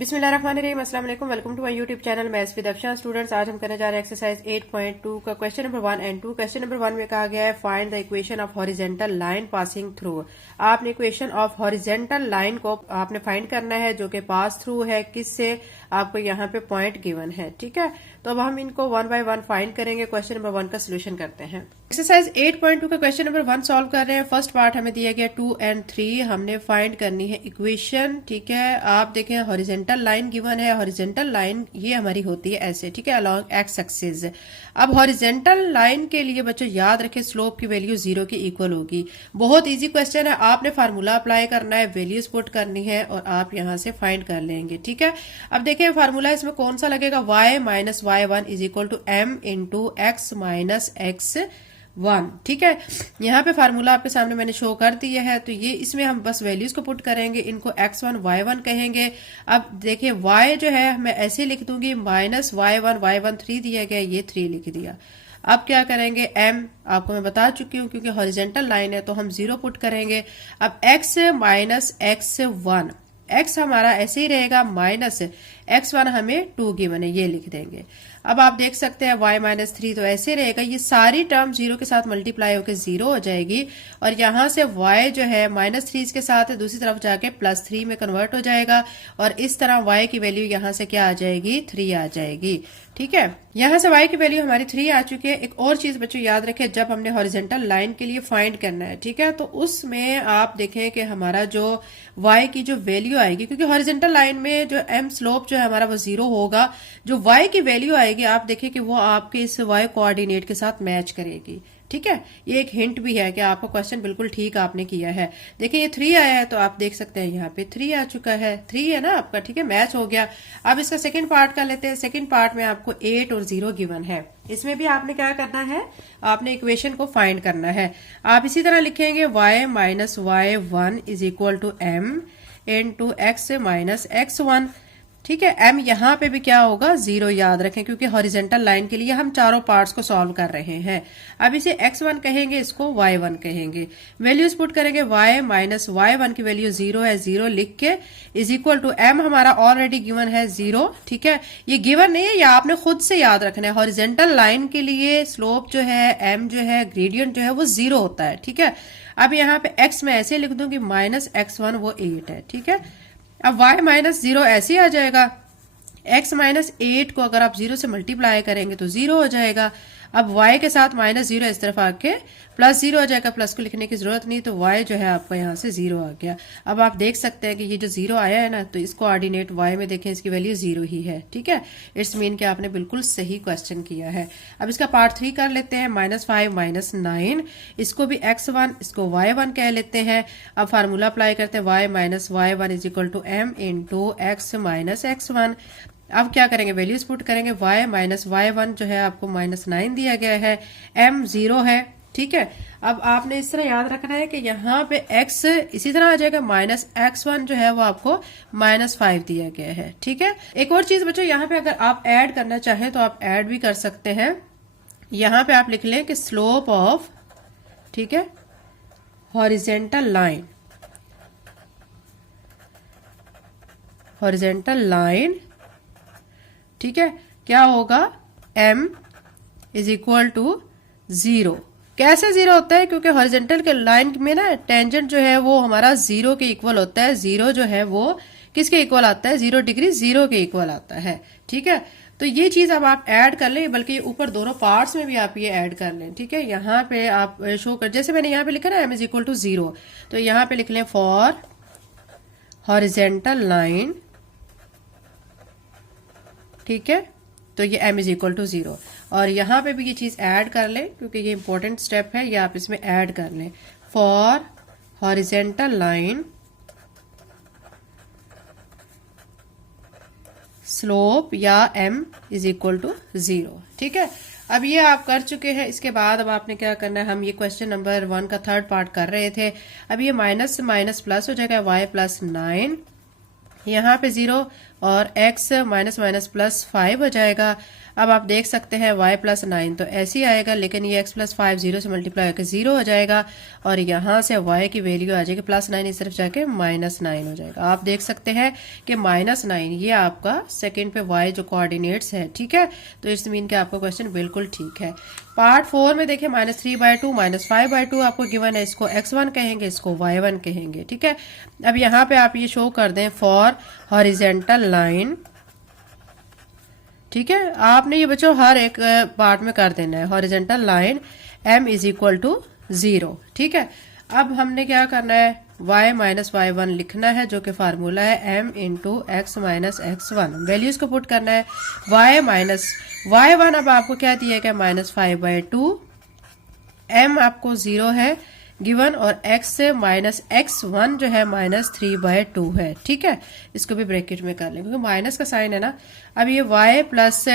बिस्मिल्लाहिर्रहमानिर्रहीम, अस्सलाम वालेकुम। Welcome to my YouTube channel maths with Afshan. Students, आज हम करने जा रहे हैं एक्सरसाइज 8.2 का question number 1 and 2। Question number 1 में कहा गया है find the equation of horizontal line passing through. आपने इक्वेशन ऑफ हॉरिजेंटल लाइन को आपने फाइंड करना है जो कि पास थ्रू है, किससे, आपको यहाँ पे पॉइंट गिवन है। ठीक है, तो अब हम इनको वन बाय वन फाइंड करेंगे। क्वेश्चन नंबर 1 का सोल्यूशन करते हैं। एक्सरसाइज 8.2 का क्वेश्चन नंबर 1 सॉल्व कर रहे हैं। फर्स्ट पार्ट हमें दिया गया 2 एंड 3, हमने फाइंड करनी है इक्वेशन। ठीक है, आप देखें हॉरिजेंटल लाइन गिवन है। हॉरिजेंटल लाइन ये हमारी होती है ऐसे, ठीक है, अलोंग एक्स एक्सिस। अब हॉरिजेंटल लाइन के लिए बच्चों याद रखें स्लोप की वैल्यू 0 के इक्वल होगी। बहुत इजी क्वेश्चन है, आपने फार्मूला अप्लाई करना है, वैल्यूज पुट करनी है और आप यहां से फाइंड कर लेंगे। ठीक है, अब देखिए फार्मूला इसमें कौन सा लगेगा, y minus y1 is equal to m into x minus x1। ठीक है, यहाँ पे फार्मूला आपके सामने मैंने शो कर दिया है, तो ये इसमें हम बस वैल्यूज को पुट करेंगे, इनको x1 y1 कहेंगे। अब देखिए y जो है मैं ऐसे लिख दूंगी, माइनस y1 3 दिया गया, ये 3 लिख दिया। अब क्या करेंगे, m आपको मैं बता चुकी हूँ क्योंकि हॉरिजेंटल लाइन है तो हम 0 पुट करेंगे। अब x माइनस x1, x हमारा ऐसे ही रहेगा, माइनस x1 हमें 2 गिवन है, ये लिख देंगे। अब आप देख सकते हैं y माइनस 3 तो ऐसे रहेगा, ये सारी टर्म 0 के साथ मल्टीप्लाई होकर 0 हो जाएगी और यहां से y जो है माइनस 3 इसके साथ है, दूसरी तरफ जाके प्लस 3 में कन्वर्ट हो जाएगा और इस तरह y की वैल्यू यहां से क्या आ जाएगी, 3 आ जाएगी। ठीक है, यहां से y की वैल्यू हमारी 3 आ चुकी है। एक और चीज बच्चों याद रखें, जब हमने हॉरिजेंटल लाइन के लिए फाइंड करना है, ठीक है, तो उसमें आप देखें कि हमारा जो y की जो वैल्यू आएगी, क्योंकि हॉरिजेंटल लाइन में जो m स्लोप जो है हमारा वो 0 होगा, जो y की वैल्यू आएगी आप देखिए कि वो आपके इस y कोऑर्डिनेट के साथ मैच करेगी। ठीक है, ये एक हिंट भी है कि आपका क्वेश्चन बिल्कुल ठीक आपने किया है। देखिए ये 3 आया है तो आप देख सकते हैं यहाँ पे 3 आ चुका है, 3 है ना आपका। ठीक है, मैच हो गया। अब इसका सेकंड पार्ट कर लेते हैं। सेकंड पार्ट में आपको 8 और 0 गिवन है, इसमें भी आपने क्या करना है, आपने इक्वेशन को फाइंड करना है। आप इसी तरह लिखेंगे y minus y1 is equal to m into x minus x1। ठीक है, m यहाँ पे भी क्या होगा, 0, याद रखें क्योंकि हॉरिजेंटल लाइन के लिए हम चारों पार्ट्स को सॉल्व कर रहे हैं। अब इसे x1 कहेंगे, इसको y1 कहेंगे। वैल्यूज पुट करेंगे, y माइनस y1 की वैल्यू 0 है, 0 लिख के इज इक्वल टू m हमारा ऑलरेडी गिवन है 0। ठीक है, ये गिवन नहीं है, ये आपने खुद से याद रखना है। हॉरिजेंटल लाइन के लिए स्लोप जो है, m जो है, ग्रेडियंट जो है वो 0 होता है। ठीक है, अब यहाँ पे x में ऐसे लिख दूंगी, माइनस x1 वो 8 है। ठीक है, अब y माइनस 0 ऐसे आ जाएगा, x माइनस 8 को अगर आप 0 से मल्टीप्लाई करेंगे तो 0 हो जाएगा। अब y के साथ माइनस 0 इस तरफ आके प्लस 0 हो जाएगा, प्लस को लिखने की जरूरत नहीं, तो y जो है आपका यहाँ से 0 आ गया। अब आप देख सकते हैं कि ये जो 0 आया है ना, तो इसको कोऑर्डिनेट y में देखें, इसकी वैल्यू 0 ही है। ठीक है, इट्स मीन कि आपने बिल्कुल सही क्वेश्चन किया है। अब इसका पार्ट 3 कर लेते हैं, माइनस 5 माइनस 9, इसको भी x1 इसको y1 कह लेते हैं। अब फार्मूला अप्लाई करते हैं, y minus y1 is equal to m into x minus x1। अब क्या करेंगे, वैल्यूज पुट करेंगे, y माइनस y1 जो है आपको माइनस 9 दिया गया है, m 0 है। ठीक है, अब आपने इस तरह याद रखना है कि यहाँ पे x इसी तरह आ जाएगा, माइनस x1 जो है वो आपको माइनस 5 दिया गया है। ठीक है, एक और चीज बच्चों, यहाँ पे अगर आप ऐड करना चाहें तो आप ऐड भी कर सकते हैं। यहाँ पे आप लिख लें कि स्लोप ऑफ, ठीक है, हॉरिजेंटल लाइन, हॉरिजेंटल लाइन, ठीक है, क्या होगा, m इज इक्वल टू 0। कैसे 0 होता है, क्योंकि हॉरिजेंटल के लाइन में ना टेंजेंट जो है वो हमारा 0 के इक्वल होता है। 0 जो है वो किसके इक्वल आता है, 0 डिग्री 0 के इक्वल आता है। ठीक है, तो ये चीज अब आप ऐड कर लें, बल्कि ऊपर दोनों पार्ट्स में भी आप ये ऐड कर लें। ठीक है, यहाँ पे आप शो कर, जैसे मैंने यहाँ पे लिखा ना m इज इक्वल टू 0, तो यहाँ पे लिख लें फॉर हॉरिजेंटल लाइन। ठीक है, तो ये m इज इक्वल टू 0 और यहाँ पे भी ये चीज ऐड कर लें क्योंकि ये इंपॉर्टेंट स्टेप है, ये आप इसमें ऐड कर लें, फॉर हॉरिजेंटल लाइन स्लोप या m इज इक्वल टू 0। ठीक है, अब ये आप कर चुके हैं। इसके बाद अब आपने क्या करना है, हम ये क्वेश्चन नंबर 1 का थर्ड पार्ट कर रहे थे। अब ये माइनस से माइनस प्लस हो जाएगा, y प्लस 9, यहाँ पे 0 और x माइनस माइनस प्लस 5 हो जाएगा। अब आप देख सकते हैं y प्लस 9 तो ऐसे ही आएगा, लेकिन ये x प्लस 5 0 से मल्टीप्लाई होकर 0 हो जाएगा और यहाँ से y की वैल्यू आ जाएगी प्लस 9 इस तरफ जाके -9 हो जाएगा। आप देख सकते हैं कि -9 ये आपका सेकंड पे y जो कोऑर्डिनेट्स है, ठीक है। तो इट्स मीन कि आपका क्वेश्चन बिल्कुल ठीक है। पार्ट 4 में देखिए -3/2 -5/2 आपको गिवन है, इसको x1 कहेंगे, इसको y1 कहेंगे, ठीक है। अब यहाँ पे आप ये शो कर दें फॉर हॉरिजेंटल लाइन, ठीक है। आपने ये बच्चों हर एक पार्ट में कर देना है। Horizontal line m is equal to 0, ठीक है। अब हमने क्या करना है, y माइनस y1 लिखना है जो कि फार्मूला है m into x minus x1। Values को पुट करना है, y माइनस y1 अब आपको क्या दिया गया -5/2, m आपको 0 है गिवन और x से माइनस x1 जो है -3/2 है, ठीक है। इसको भी ब्रैकेट में कर लें क्योंकि माइनस का साइन है ना। अब ये y प्लस से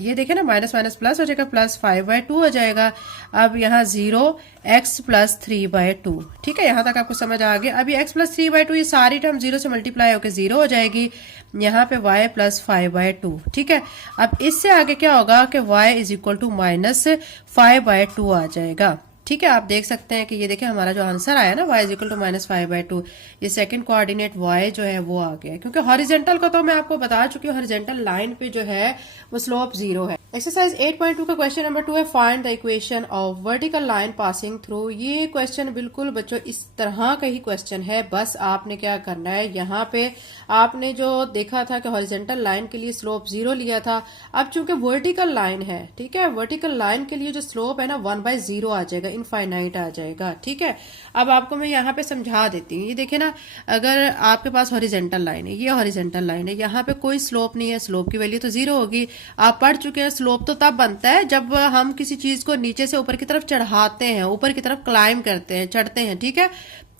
ये देखें ना माइनस माइनस प्लस हो जाएगा, प्लस 5/2 हो जाएगा। अब यहाँ 0 x प्लस 3/2, ठीक है। यहाँ तक आपको समझ आ गया। अब ये x प्लस 3/2 ये सारी टर्म 0 से मल्टीप्लाई होकर 0 हो जाएगी। यहाँ पे y प्लस 5/2, ठीक है। अब इससे आगे क्या होगा कि y इज इक्वल टू -5/2 आ जाएगा, ठीक है। आप देख सकते हैं कि ये देखिए हमारा जो आंसर आया ना y इज इक्वल टू -5/2, ये सेकंड कोऑर्डिनेट y जो है वो आ गया, क्योंकि हॉरिजेंटल का तो मैं आपको बता चुकी हूँ, हॉरिजेंटल लाइन पे जो है वो स्लोप 0 है। एक्सरसाइज 8.2 का क्वेश्चन नंबर 2 है, find the equation of vertical line passing through. ये क्वेश्चन बिल्कुल बच्चों इस तरह का ही क्वेश्चन है, बस आपने क्या करना है, यहाँ पे आपने जो देखा था कि हॉरिजेंटल लाइन के लिए स्लोप 0 लिया था, अब चूंकि वर्टिकल लाइन है, ठीक है, वर्टिकल लाइन के लिए जो स्लोप है ना 1/0 आ जाएगा, इनफाइनाइट आ जाएगा, ठीक है। अब आपको मैं यहाँ पे समझा देती हूँ। ये देखिए ना, अगर आपके पास हॉरिजेंटल लाइन है, ये हॉरिजेंटल लाइन है, यहाँ पे कोई स्लोप नहीं है, स्लोप की वैल्यू तो 0 होगी। आप पढ़ चुके हैं स्लोप तो तब बनता है जब हम किसी चीज को नीचे से ऊपर की तरफ चढ़ाते हैं, ऊपर की तरफ क्लाइम करते हैं, चढ़ते हैं, ठीक है।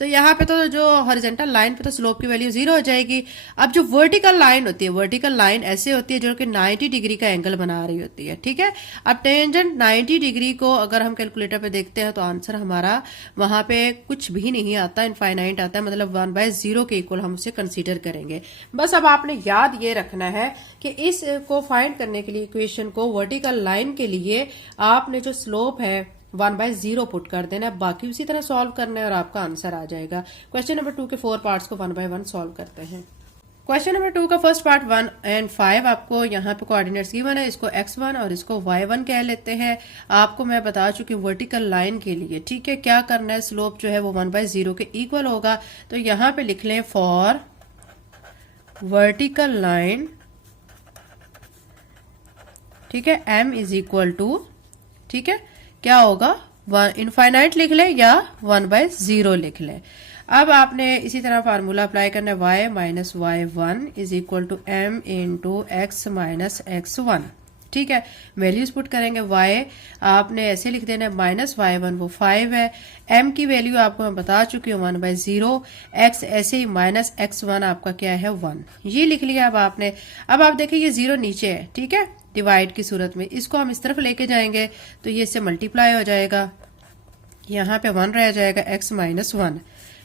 तो यहाँ पे तो जो हॉरिजेंटल लाइन पे तो स्लोप की वैल्यू 0 हो जाएगी। अब जो वर्टिकल लाइन होती है, वर्टिकल लाइन ऐसे होती है जो कि 90 डिग्री का एंगल बना रही होती है, ठीक है। अब टेंजेंट 90 डिग्री को अगर हम कैलकुलेटर पे देखते हैं तो आंसर हमारा वहां पे कुछ भी नहीं आता, इनफाइनाइट आता है, मतलब 1/0 के इक्वल हम उसे कंसीडर करेंगे। बस अब आपने याद ये रखना है कि इस को फाइंड करने के लिए इक्वेशन को वर्टिकल लाइन के लिए आपने जो स्लोप है 1/0 पुट कर देना है, बाकी उसी तरह सॉल्व करना है और आपका आंसर आ जाएगा। क्वेश्चन नंबर 2 के 4 पार्ट्स को 1 बाय 1 सॉल्व करते हैं। क्वेश्चन नंबर 2 का फर्स्ट पार्ट 1 और 5 आपको यहाँ पे कोऑर्डिनेट्स गिवन है, इसको x1 और इसको y1 कह लेते हैं। आपको मैं बता चुकी हूँ वर्टिकल लाइन के लिए, ठीक है, क्या करना है, स्लोप जो है वो 1/0 के इक्वल होगा। तो यहाँ पे लिख लें फॉर वर्टिकल लाइन, ठीक है, m इज इक्वल टू, ठीक है, क्या होगा, इनफाइनाइट लिख लें या 1/0 लिख लें। अब आपने इसी तरह फार्मूला अप्लाई करना है, y minus y1 is equal to m into x minus x1, ठीक है। वैल्यूज पुट करेंगे, y आपने ऐसे लिख देना है -y1 वो 5 है, m की वैल्यू आपको मैं बता चुकी हूँ 1/0, x ऐसे ही -x1 आपका क्या है 1, ये लिख लिया अब आपने। अब आप देखिए ये 0 नीचे है, ठीक है, डिवाइड की सूरत में, इसको हम इस तरफ लेके जाएंगे तो ये इससे मल्टीप्लाई हो जाएगा, यहाँ पे 1 रह जाएगा, x माइनस 1।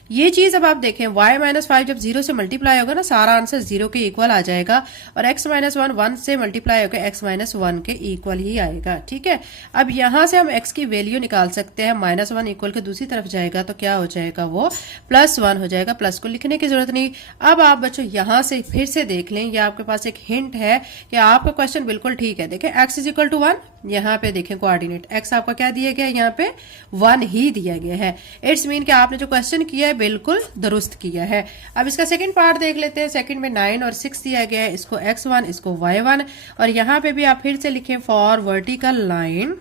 ये चीज अब आप देखें y माइनस 5 जब 0 से मल्टीप्लाई होगा ना, सारा आंसर 0 के इक्वल आ जाएगा, और x माइनस 1 1 से मल्टीप्लाई होकर x माइनस 1 के इक्वल ही आएगा, ठीक है। अब यहाँ से हम x की वैल्यू निकाल सकते हैं, -1 इक्वल के दूसरी तरफ जाएगा तो क्या हो जाएगा, वो +1 हो जाएगा, प्लस को लिखने की जरूरत नहीं। अब आप बच्चों यहाँ से फिर से देख लें, ये आपके पास एक हिंट है कि आपका क्वेश्चन बिल्कुल ठीक है। देखें x इज इक्वल टू 1, यहाँ पे देखें कोऑर्डिनेट x आपका क्या दिया गया है, यहाँ पे 1 ही दिया गया है। इट्स मीन कि आपने जो क्वेश्चन किया है बिल्कुल दुरुस्त किया है। अब इसका सेकंड पार्ट देख लेते हैं। सेकंड में 9 और 6 दिया गया है, इसको x1 इसको y1, और यहाँ पे भी आप फिर से लिखें फॉर वर्टिकल लाइन,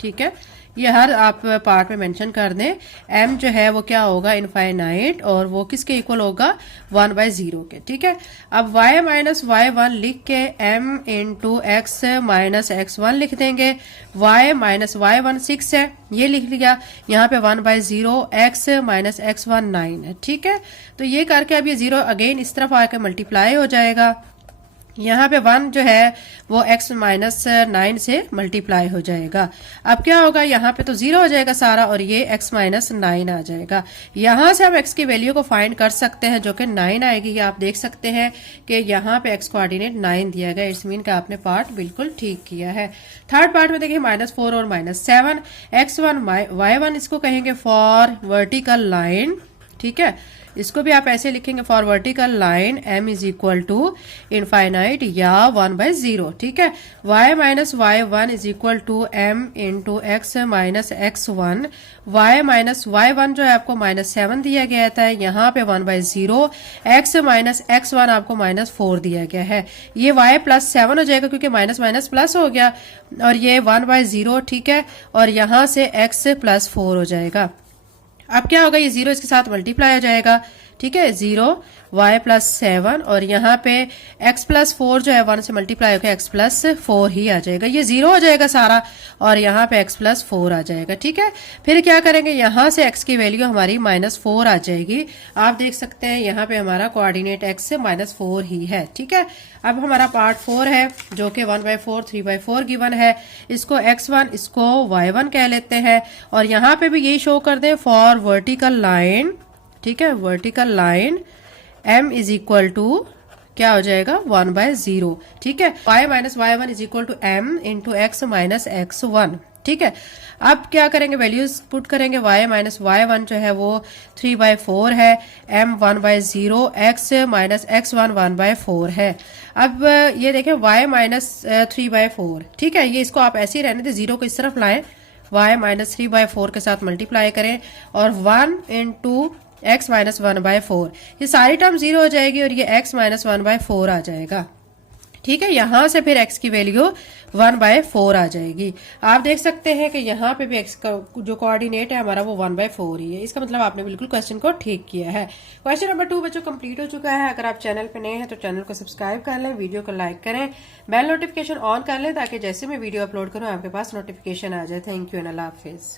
ठीक है, ये हर आप पार्ट में मेंशन कर दें। m जो है वो क्या होगा, इनफाइनाइट, और वो किसके इक्वल होगा, 1/0 के, ठीक है। अब y माइनस y1 लिख के m into x minus x1 लिख देंगे। y माइनस y1 6 है, ये लिख लिया, यहाँ पे 1/0 x माइनस x1 9 है, ठीक है। तो ये करके अब ये 0 अगेन इस तरफ आकर मल्टीप्लाई हो जाएगा, यहाँ पे 1 जो है वो x माइनस 9 से मल्टीप्लाई हो जाएगा। अब क्या होगा, यहाँ पे तो 0 हो जाएगा सारा और ये x माइनस 9 आ जाएगा। यहाँ से हम x की वैल्यू को फाइंड कर सकते हैं जो कि 9 आएगी। ये आप देख सकते हैं कि यहाँ पे x कोऑर्डिनेट 9 दिया गया। इट्स मीन का आपने पार्ट बिल्कुल ठीक किया है। थर्ड पार्ट में देखिए -4 और -7 x1 y1 इसको कहेंगे फॉर वर्टिकल लाइन। ठीक है, इसको भी आप ऐसे लिखेंगे for vertical line m is equal to infinite या 1/0। ठीक है, y minus y1 is equal to m into x minus x1। y minus y1 जो है आपको -7 दिया गया था, यहाँ पे 1/0। x माइनस x1 आपको -4 दिया गया है। ये y प्लस 7 हो जाएगा क्योंकि माइनस माइनस प्लस हो गया और ये 1/0। ठीक है, और यहाँ से x प्लस 4 हो जाएगा। अब क्या होगा, ये 0 इसके साथ मल्टीप्लाई हो जाएगा। ठीक है, 0 y प्लस 7 और यहाँ पे x प्लस 4 जो है 1 से मल्टीप्लाई होकर x प्लस 4 ही आ जाएगा। ये 0 हो जाएगा सारा और यहाँ पे x प्लस 4 आ जाएगा। ठीक है, फिर क्या करेंगे, यहाँ से x की वैल्यू हमारी -4 आ जाएगी। आप देख सकते हैं यहाँ पे हमारा कोऑर्डिनेट x -4 ही है। ठीक है, अब हमारा पार्ट 4 है जो कि 1/4 3/4 गिवन है। इसको x1 इसको y1 कह लेते हैं और यहाँ पे भी यही शो कर दें फॉर वर्टिकल लाइन। ठीक है, vertical line m is equal to क्या हो जाएगा 1/0। ठीक है, y minus y1 is equal to m into x minus x1। ठीक है, अब क्या करेंगे, वैल्यूज पुट करेंगे। y माइनस y1 जो है वो 3/4 है, m 1/0, x माइनस x1 1/4 है। अब ये देखें y माइनस 3/4। ठीक है, ये इसको आप ऐसे ही रहने दें, 0 को इस तरफ लाएं, y माइनस 3/4 के साथ मल्टीप्लाई करें और 1 इंटू x माइनस 1/4। ये सारी टर्म 0 हो जाएगी और ये x माइनस 1/4 आ जाएगा। ठीक है, यहां से फिर x की वैल्यू 1/4 आ जाएगी। आप देख सकते हैं कि यहाँ पे भी x का जो कोऑर्डिनेट है हमारा वो 1/4 ही है। इसका मतलब आपने बिल्कुल क्वेश्चन को ठीक किया है। क्वेश्चन नंबर 2 बच्चों कंप्लीट हो चुका है। अगर आप चैनल पे नए हैं तो चैनल को सब्सक्राइब कर लें, वीडियो को लाइक करें, बेल नोटिफिकेशन ऑन कर लें ताकि जैसे मैं वीडियो अपलोड करूं आपके पास नोटिफिकेशन आ जाए। Thank you and Allah Hafiz.